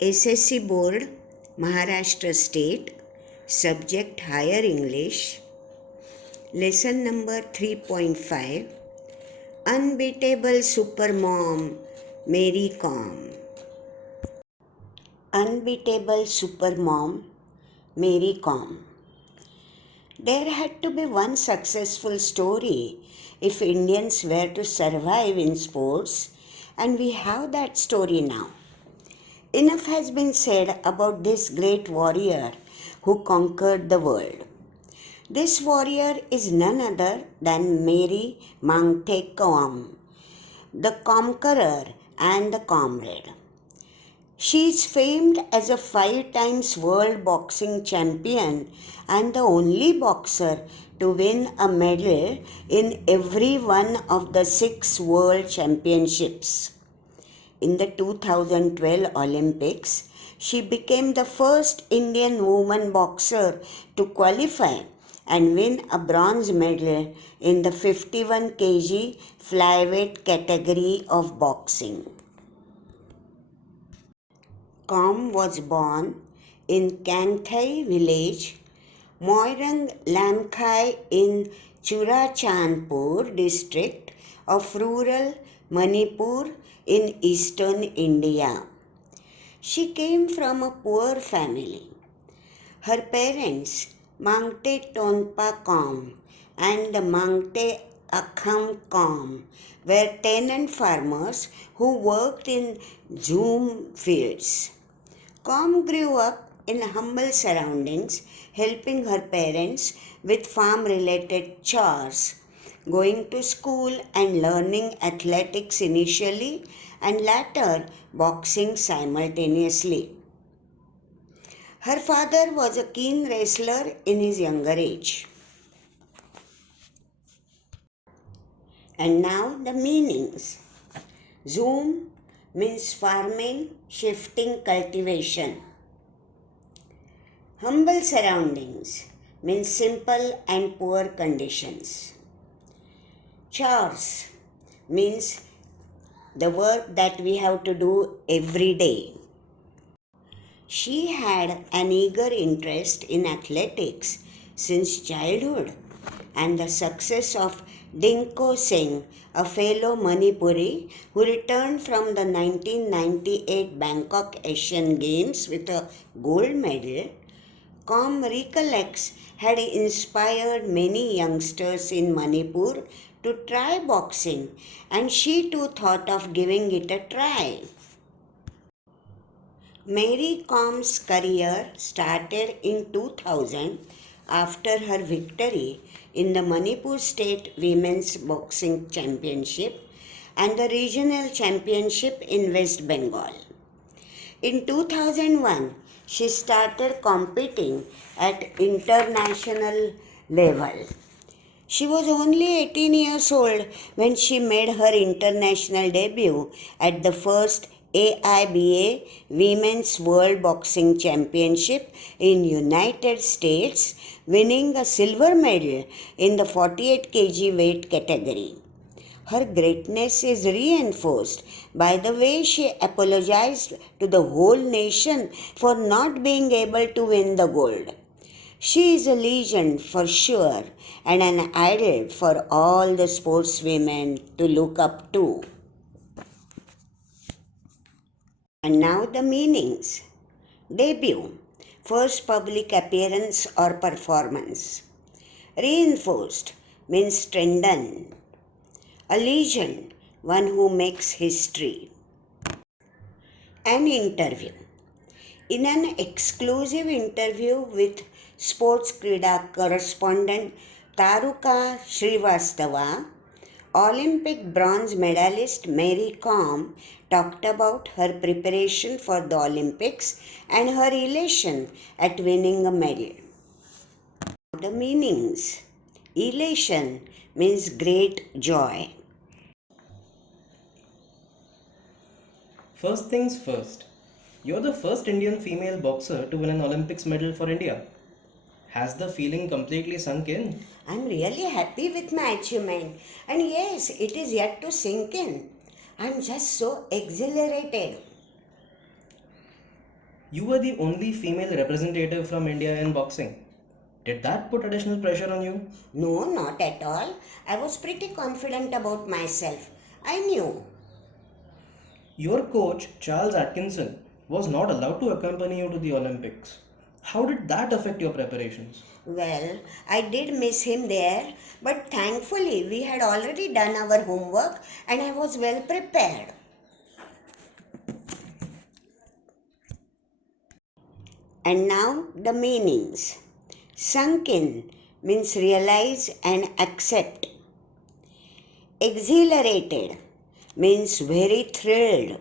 S.S.C. Board Maharashtra State, Subject Higher English, Lesson number 3.5, Unbeatable Supermom Mary Kom. Unbeatable Supermom Mary Kom. There had to be one successful story if Indians were to survive in sports, and we have that story now. Enough has been said about this great warrior who conquered the world. This warrior is none other than Mary Kom, the conqueror and the comrade. She is famed as a 5 times world boxing champion and the only boxer to win a medal in every one of the 6 world championships. In the 2012 Olympics, she became the first Indian woman boxer to qualify and win a bronze medal in the 51 kg flyweight category of boxing. Kom was born in Kangthai village, Moirang Lamkhai in Churachandpur district of rural Manipur in eastern India. She came from a poor family. Her parents, Mangte Tonpa Kom and Mangte Akham Kom, were tenant farmers who worked in zoom fields. Kom grew up in humble surroundings, helping her parents with farm-related chores, going to school and learning athletics initially and later boxing simultaneously. Her father was a keen wrestler in his younger age. And now the meanings. Zoom means farming, shifting, cultivation. Humble surroundings means simple and poor conditions. Chores means the work that we have to do every day. She had an eager interest in athletics since childhood, and the success of Dinko Singh, a fellow Manipuri who returned from the 1998 Bangkok Asian Games with a gold medal, Kom recollects had inspired many youngsters in Manipur to try boxing, and she too thought of giving it a try. Mary Kom's career started in 2000 after her victory in the Manipur State Women's Boxing Championship and the Regional Championship in West Bengal. In 2001, she started competing at international level. She was only 18 years old when she made her international debut at the first AIBA Women's World Boxing Championship in United States, winning a silver medal in the 48 kg weight category. Her greatness is reinforced by the way she apologized to the whole nation for not being able to win the gold. She is a legend for sure and an idol for all the sportswomen to look up to. And now the meanings. Debut, first public appearance or performance. Reinforced means strengthened. A legend, one who makes history. An interview. In an exclusive interview with Sports Krida correspondent Taruka Srivastava, Olympic bronze medalist Mary Kom talked about her preparation for the Olympics and her elation at winning a medal. The meanings. Elation means great joy. First things first, you're the first Indian female boxer to win an Olympics medal for India. Has the feeling completely sunk in? I'm really happy with my achievement, and yes, it is yet to sink in. I'm just so exhilarated. You were the only female representative from India in boxing. Did that put additional pressure on you? No, not at all. I was pretty confident about myself. I knew. Your coach, Charles Atkinson, was not allowed to accompany you to the Olympics. How did that affect your preparations? Well, I did miss him there, but thankfully we had already done our homework and I was well prepared. And now the meanings. Sunk in means realize and accept. Exhilarated means very thrilled.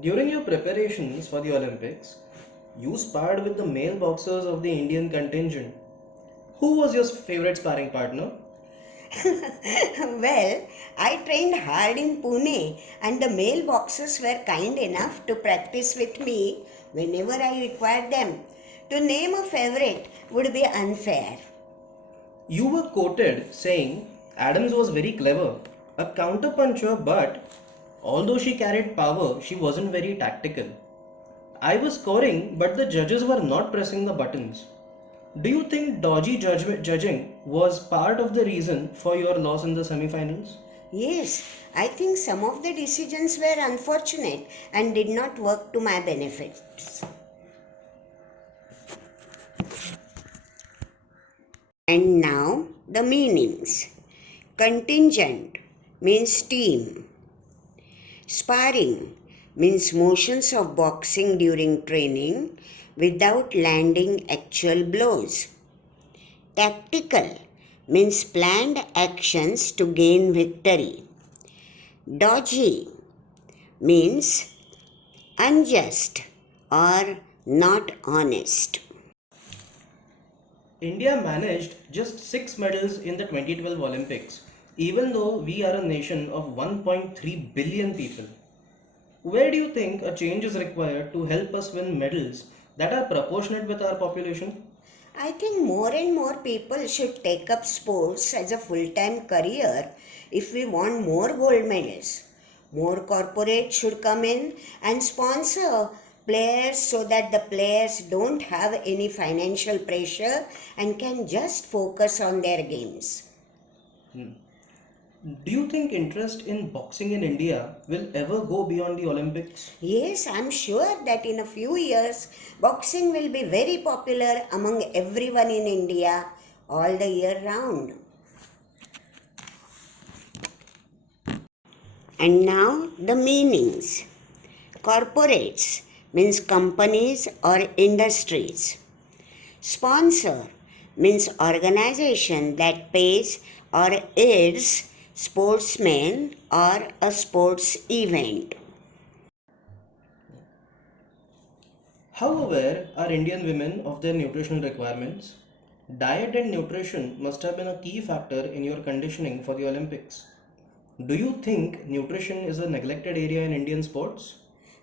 During your preparations for the Olympics, you sparred with the male boxers of the Indian contingent. Who was your favorite sparring partner? Well, I trained hard in Pune and the male boxers were kind enough to practice with me whenever I required them. To name a favorite would be unfair. You were quoted saying Adams was very clever, a counterpuncher, but although she carried power, she wasn't very tactical. I was scoring, but the judges were not pressing the buttons. Do you think dodgy judging was part of the reason for your loss in the semifinals? Yes, I think some of the decisions were unfortunate and did not work to my benefit. And now the meanings. Contingent means team. Sparring means motions of boxing during training without landing actual blows. Tactical means planned actions to gain victory. Dodgy means unjust or not honest. India managed just 6 medals in the 2012 Olympics, even though we are a nation of 1.3 billion people. Where do you think a change is required to help us win medals that are proportionate with our population? I think more and more people should take up sports as a full time career if we want more gold medals. More corporates should come in and sponsor players so that the players don't have any financial pressure and can just focus on their games. Do you think interest in boxing in India will ever go beyond the Olympics? Yes, I'm sure that in a few years, boxing will be very popular among everyone in India all the year round. And now the meanings. Corporates means companies or industries. Sponsor means organization that pays or aids sportsmen or a sports event. How aware are Indian women of their nutritional requirements? Diet and nutrition must have been a key factor in your conditioning for the Olympics. Do you think nutrition is a neglected area in Indian sports?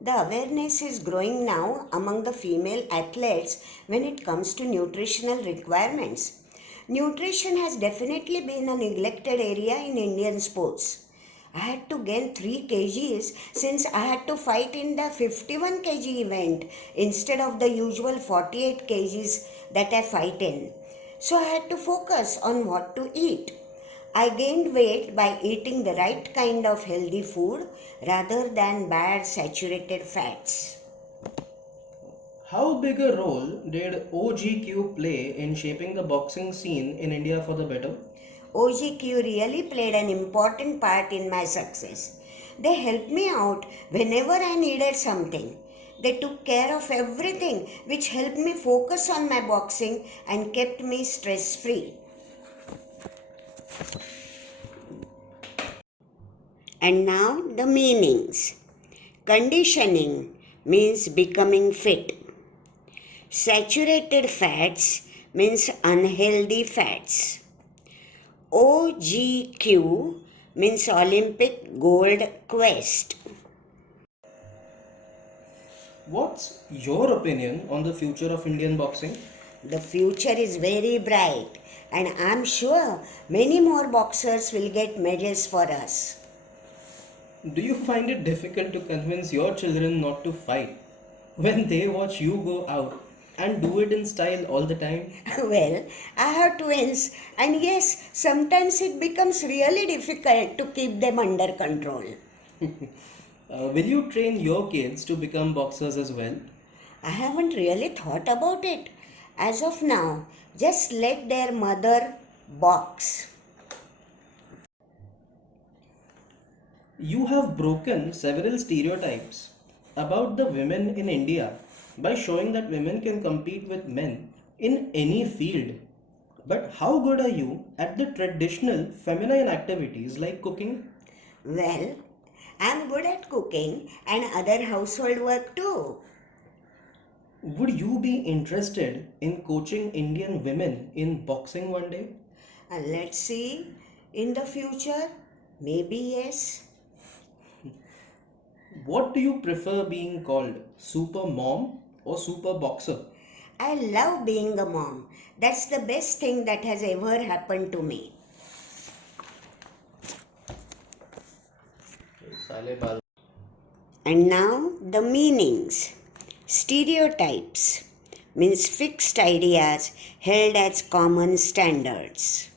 The awareness is growing now among the female athletes when it comes to nutritional requirements. Nutrition has definitely been a neglected area in Indian sports. I had to gain 3 kgs since I had to fight in the 51 kg event instead of the usual 48 kgs that I fight in. So I had to focus on what to eat. I gained weight by eating the right kind of healthy food rather than bad saturated fats. How big a role did OGQ play in shaping the boxing scene in India for the better? OGQ really played an important part in my success. They helped me out whenever I needed something. They took care of everything, which helped me focus on my boxing and kept me stress free. And now the meanings. Conditioning means becoming fit. Saturated fats means unhealthy fats. OGQ means Olympic Gold Quest. What's your opinion on the future of Indian boxing? The future is very bright, and I'm sure many more boxers will get medals for us. Do you find it difficult to convince your children not to fight? when they watch you go out and do it in style all the time? Well, I have twins, and yes, sometimes it becomes really difficult to keep them under control. Will you train your kids to become boxers as well? I haven't really thought about it. As of now, just let their mother box. You have broken several stereotypes about the women in India by showing that women can compete with men in any field. But how good are you at the traditional feminine activities like cooking? Well, I'm good at cooking and other household work too. Would you be interested in coaching Indian women in boxing one day? And let's see, in the future, maybe yes. What do you prefer being called? Super mom or super boxer? I love being a mom. That's the best thing that has ever happened to me. And now the meanings. Stereotypes means fixed ideas held as common standards.